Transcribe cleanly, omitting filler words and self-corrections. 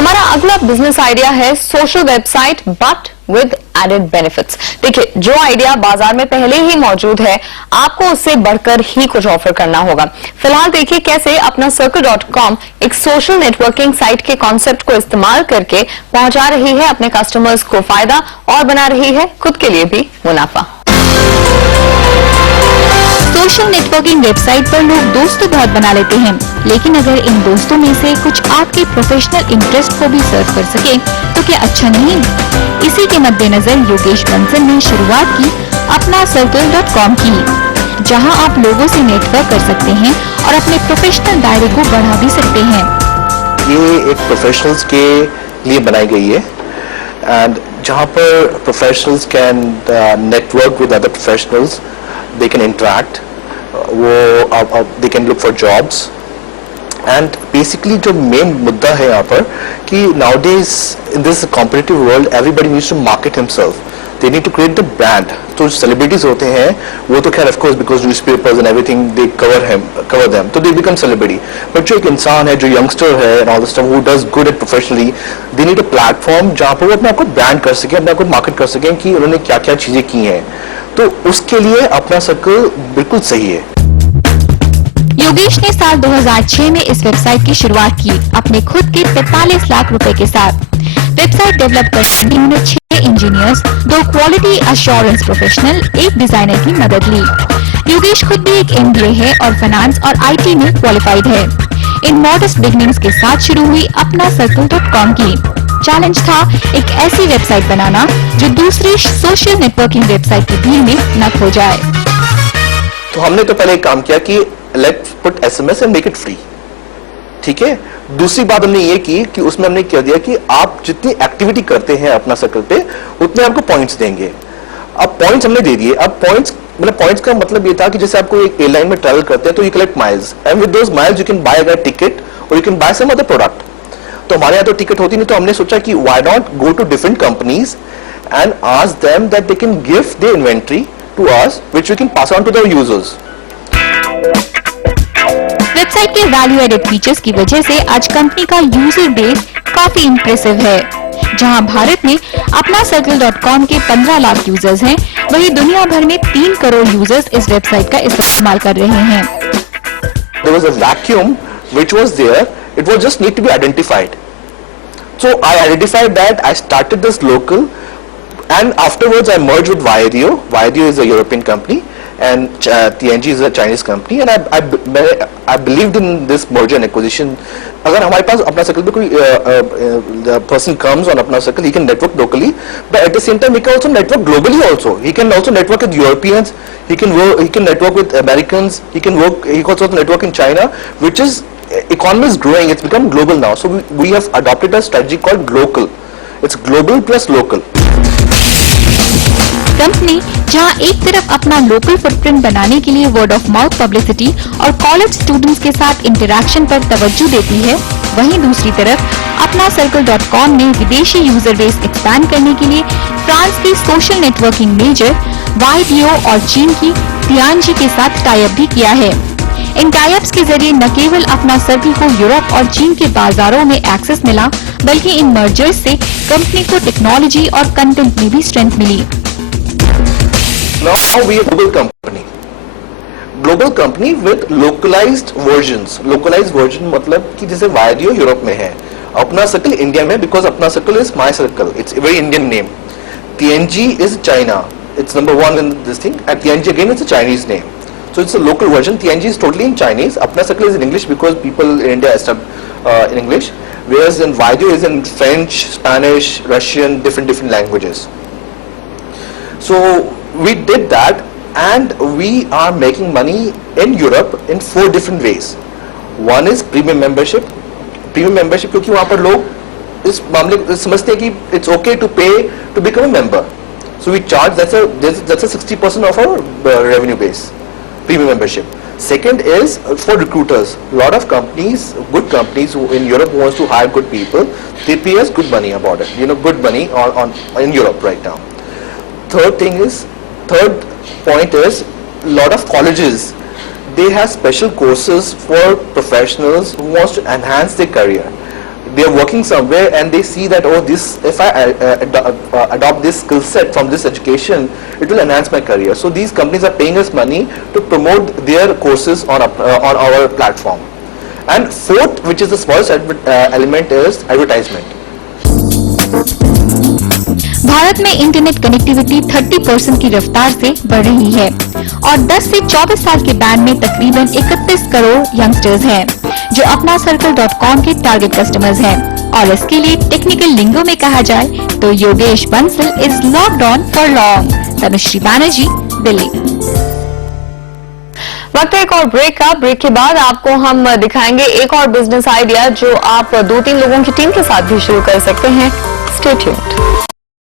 हमारा अगला business idea है social website but with added benefits. देखिए, जो आइडिया बाजार में पहले ही मौजूद है, आपको उससे बढ़कर ही कुछ ऑफर करना होगा। फिलहाल देखिए कैसे अपना circle.com एक सोशल नेटवर्किंग साइट के कॉन्सेप्ट को इस्तेमाल करके पहुंचा रही है अपने कस्टमर्स को फायदा और बना रही है खुद के लिए भी मुनाफा। सोशल नेटवर्किंग वेबसाइट पर लोग दोस्त तो बहुत बना लेते हैं, लेकिन अगर इन दोस्तों में से कुछ आपके प्रोफेशनल इंटरेस्ट को भी सर्व कर सके तो क्या अच्छा नहीं? इसी के मद्देनजर योगेश बंसल ने शुरुआत की अपना circle.com की, जहां आप लोगों से नेटवर्क कर सकते हैं और अपने प्रोफेशनल दायरे को बढ़ा भी सकते हैं। ये एक प्रोफेशनल्स के लिए बनाई गई है एंड जहां पर professionals can network with other professionals, they can interact, they can look for jobs, and basically जो main मुद्दा है यहाँ पर कि nowadays in this competitive world everybody needs to market himself, they need to create the brand। तो celebrities होते हैं वो तो खैर of course because newspapers and everything they cover them, तो they become celebrity। but जो एक इंसान है, जो youngster है and all the stuff who does good at professionally, they need a platform जहाँ पर वो अपने आप को brand कर सके, अपने आप को market कर सकें कि उन्होंने क्या क्या चीजें की हैं। तो उसके लिए अपना सर्कल बिल्कुल सही है। योगेश ने साल 2006 में इस वेबसाइट की शुरुआत की अपने खुद के 45 लाख रुपए के साथ। वेबसाइट डेवलप करने में उन्होंने 6 engineers, 2 quality assurance professional, 1 designer की मदद ली। योगेश खुद भी एक MBA है और फाइनेंस और IT में क्वालिफाइड है। इन मॉडेस्ट बिगनिंग्स के साथ शुरू हुई अपना circle.com की। चैलेंज था एक ऐसी वेबसाइट बनाना जो दूसरी सोशल नेटवर्किंग वेबसाइट की भीड़ में न खो जाए। तो हमने तो पहले एक काम किया कि let's put SMS and make it free, ठीक है। दूसरी बात हमने ये की कि उसमें हमने कह दिया कि आप जितनी एक्टिविटी करते हैं अपना सर्कल पे उतने आपको पॉइंट्स देंगे। अब पॉइंट्स हमने दे दिए। अब पॉइंट्स का मतलब ये था कि जैसे आपको एक एयरलाइन में ट्रैवल करते हैं तो you collect miles and with those miles you can buy a ticket or you can buy some other product. तो हमारे यहाँ तो टिकट होती नहीं, तो हमने सोचा कि why not go to different companies and ask them that they can give the inventory to us which we can pass on to the users. Website के वैल्यू एडेड फीचर्स की वजह से आज कंपनी का यूजर बेस काफी impressive है। जहां भारत में अपना circle.com के 15 लाख यूजर्स हैं, वहीं दुनिया भर में 3 करोड़ यूजर्स इस वेबसाइट का इस्तेमाल कर रहे हैं। There was a vacuum which was there. It was just need to be identified. So I identified that. I started this local, and afterwards I merged with Viadio. Viadio is a European company, and TNG is a Chinese company. And I believed in this merger and acquisition. अगर हमारे पास अपना circle पे कोई person comes on अपना circle, he can network locally, but at the same time he can also network globally also. He can also network with Europeans. He can network with Americans. He can also network in China, which is economy is growing. It's become global now. So we have adopted a strategy called local. It's global plus local. Company जहां एक तरफ अपना local footprint बनाने के लिए word of mouth publicity और college students के साथ इंटरेक्शन पर तवज्जो देती है, वहीं दूसरी तरफ अपना circle.com ने विदेशी यूजर बेस एक्सपैंड करने के लिए फ्रांस की सोशल नेटवर्किंग मेजर वाइडियो और चीन की तियानजी के साथ टाई अप भी किया है। इन टाई अप्स के जरिए न केवल अपना सर्कल को यूरोप और चीन के बाजारों में एक्सेस मिला, बल्कि इन मर्जर्स से कंपनी को टेक्नोलॉजी और कंटेंट में भी स्ट्रेंथ मिली। Now we are a global company. Global company with localized versions. Localized version मतलब कि जैसे Viadio यूरोप में है, अपना सर्कल इंडिया में, because अपना circle is my circle. It's a very Indian name. TNG is China. It's number 1 in this thing. And TNG again is a Chinese name. So it's a local version. TNG is totally in Chinese. अपना circle is in English because people in India in English. Whereas in Viadio is in French, Spanish, Russian, different languages. So we did that, and we are making money in Europe in 4 different ways. One is premium membership. Premium membership क्योंकि वहाँ पर लोग इस मामले समझते हैं कि it's okay to pay to become a member. So we charge, that's a 60% of our revenue base. Premium membership. Second is for recruiters. A lot of companies, good companies who in Europe wants to hire good people, they pay us good money about it. Good money in Europe right now. Third point is a lot of colleges, they have special courses for professionals who wants to enhance their career. they are working somewhere and they see that, oh, this, if I adopt this skill set from this education, it will enhance my career. So these companies are paying us money to promote their courses on our platform. And fourth, which is the smallest element, is advertisement. Bharat में internet connectivity 30% की रफ्तार से बढ़ रही है और 10 से 24 साल के बैंड में तकरीबन 31 करोड़ यंगस्टर्स हैं, जो अपना circle.com के टारगेट कस्टमर्स हैं। और इसके लिए टेक्निकल लिंगो में कहा जाए तो Yogesh Bansal is locked on for long. Tanushree Banerjee, Delhi. वक्त है एक और ब्रेक का। ब्रेक के बाद आपको हम दिखाएंगे एक और बिजनेस आइडिया जो आप 2-3 लोगों की टीम के साथ भी शुरू कर सकते हैं। Stay tuned.